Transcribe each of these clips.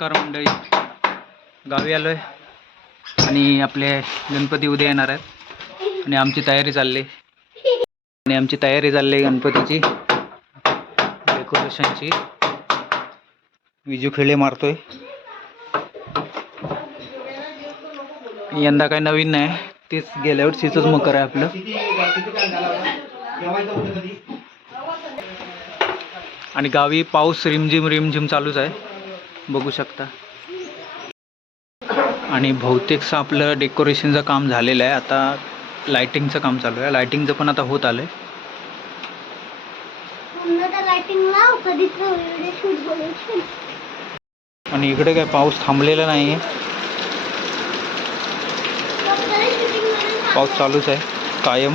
नमस्कार मंडळी. गावी आलोय. आणि आपले गणपती उद्या येणार आहेत. आणि आमची तयारी चालली. आणि आमची तयारी चालली आहे गणपतीची. डेकोरेशनची विजू खेळे मारतोय. यंदा काही नवीन नाही. तेच गेल्या वर्षीच मकर आहे आपलं. आणि गावी पाऊस रिमझिम रिमझिम चालूच आहे. बघू शकता. आणि बहुतेकचं आपलं डेकोरेशनचं काम झालेलं आहे. आता लायटिंगचं काम चालू आहे. लायटिंगचं पण आता होत आलं आहे आणि इकडे काय पाऊस थांबलेला नाही आहे पाऊस चालूच आहे. कायम.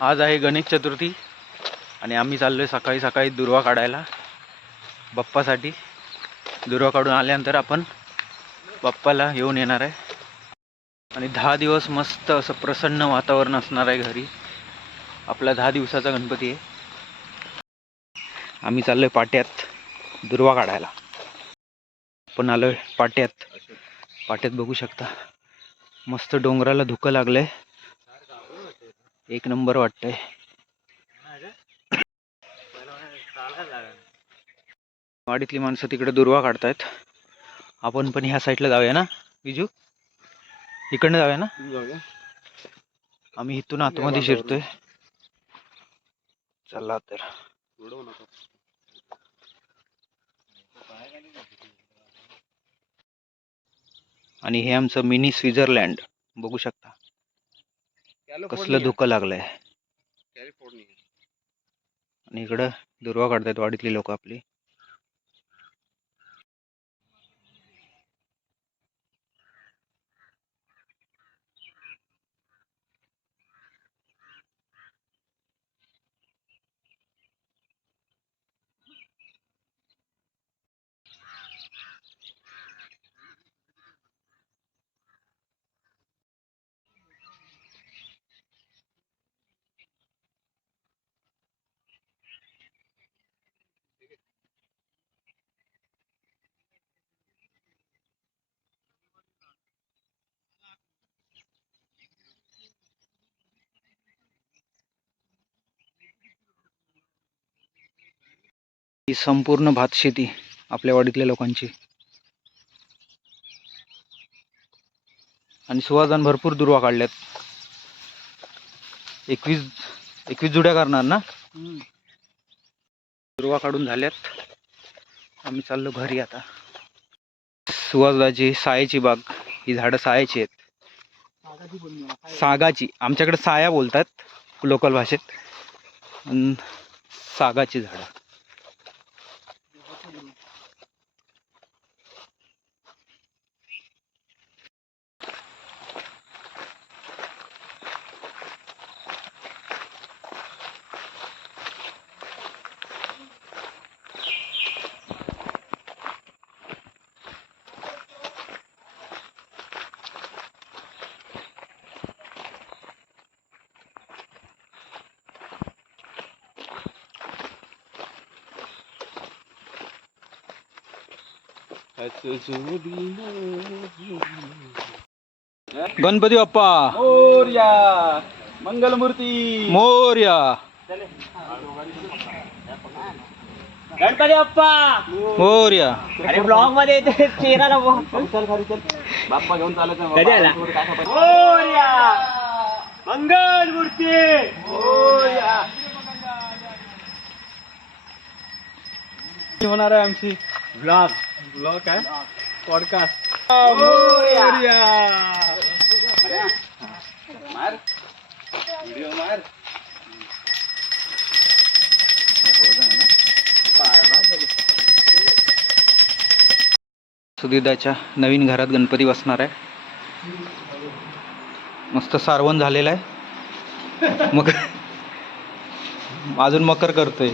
आज आहे गणेश चतुर्थी आणि आम्ही चाललोय सकाळी सकाळी दुर्वा काढायला बाप्पासाठी. दुर्वा काढून आल्यानंतर आपण बाप्पाला घेऊन येणार आहे. आणि दहा दिवस मस्त असं प्रसन्न वातावरण असणार आहे घरी. आपला दहा दिवसाचा गणपती आहे. आम्ही चाललोय पाट्यात दुर्वा काढायला. आपण आलोय पाट्यात. पाट्यात बघू शकता. मस्त डोंगराला धुकं लागलंय. एक नंबर वाटतंय. वाडीतली माणसं तिकडे दुर्वा काढतायत. आपण पण ह्या साईडला जाऊया ना विजू? इकडनं जाऊया ना? आम्ही इथून आतमध्ये शिरतोय. चला तर. आणि हे आमचं मिनी स्वित्झर्लंड. बघू शकता. कसलं धुकं लागलंय? आणि इकडं दुर्वा काढतायत वाडीतली लोक आपली. ही संपूर्ण भात शेती आपल्या वाडीतल्या लोकांची. आणि सुवाजान भरपूर दुर्वा काढल्यात. एकवीस एकवीस जुड्या करणार ना? दुर्वा काढून झाल्यात. आम्ही चाललो घरी आता. सुवाजाची सायाची बाग ही झाडं सायाची आहेत. सागाची आमच्याकडे साया बोलतात लोकल भाषेत. सागाची झाडं. गणपती बाप्पा. मोर्या. मंगलमूर्ती. मोर्या. गणपती बाप्पा. मोर्या. अरे ब्लॉगमध्ये येते चेहरा बाप्पा घेऊन चालत कधी आला? मोर्या. मंगलमूर्ती. मोर्या. होणार आहे आमची ब्लॉग ब्लॉग काय पॉडकास्ट मार व्हिडिओ मार सुदिदाच्या नवीन घरात गणपती बसणार आहे. मस्त सारवण झालेलं आहे. मग अजून मकर करतोय.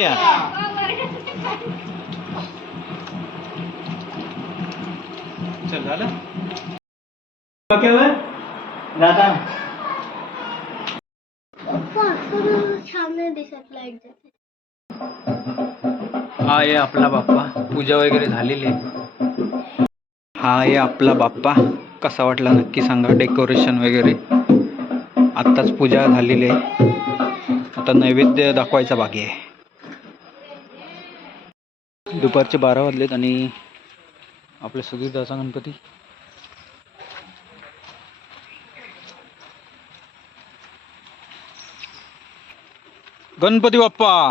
मोर्या चल झालं? दादा. लाइट जाते हा आहे आपला बाप्पा. पूजा वगैरे झालेली आहे. हा आहे आपला बाप्पा. कसा वाटला नक्की सांगा. डेकोरेशन वगैरे. आत्ताच पूजा झालेली आहे. आता नैवेद्य दाखवायचा बाकी आहे. दुपारचे बारा वाजलेत आणि आपल्या सुधीरदाचा गणपती. गणपती बाप्पा!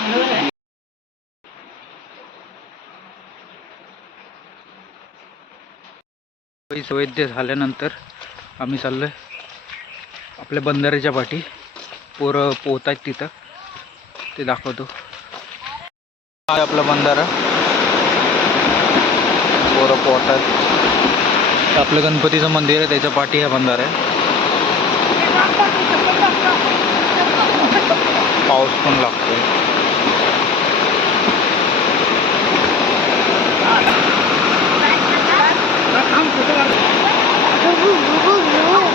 मोरया चौकशी वैद्य झाल्यानंतर आम्ही चाललोय आपल्या बंधाऱ्याच्या पाठी. पोरं पोहत आहेत तिथं. ते दाखवतो. हा आहे आपला बंधारा. पोरं पोहतात आपलं गणपतीचं मंदिर आहे त्याच्या पाठी हा बंधार आहे. पाऊस पण लागतोय. मी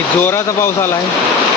जोराचा पाऊस आला आहे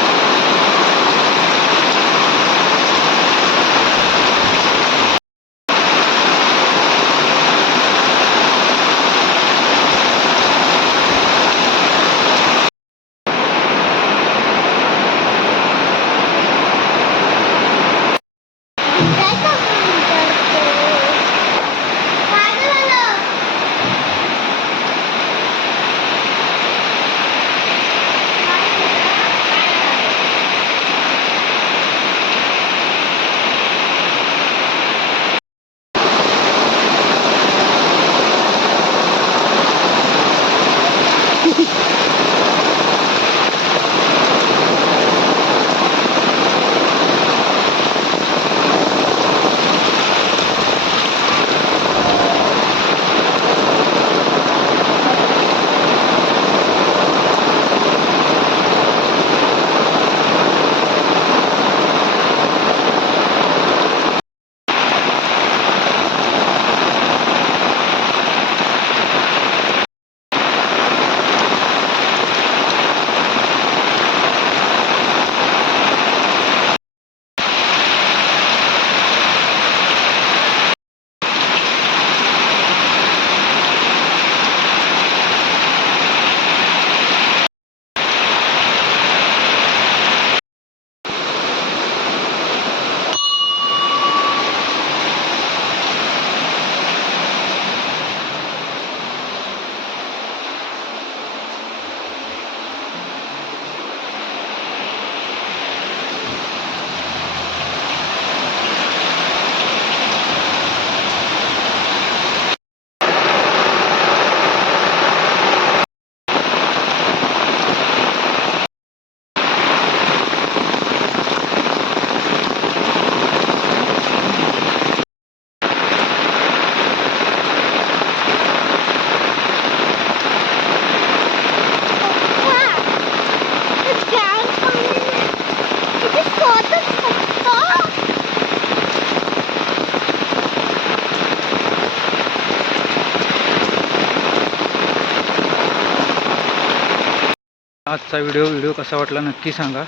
आजचा व्हिडिओ व्हिडिओ कसा वाटला नक्की सांगा.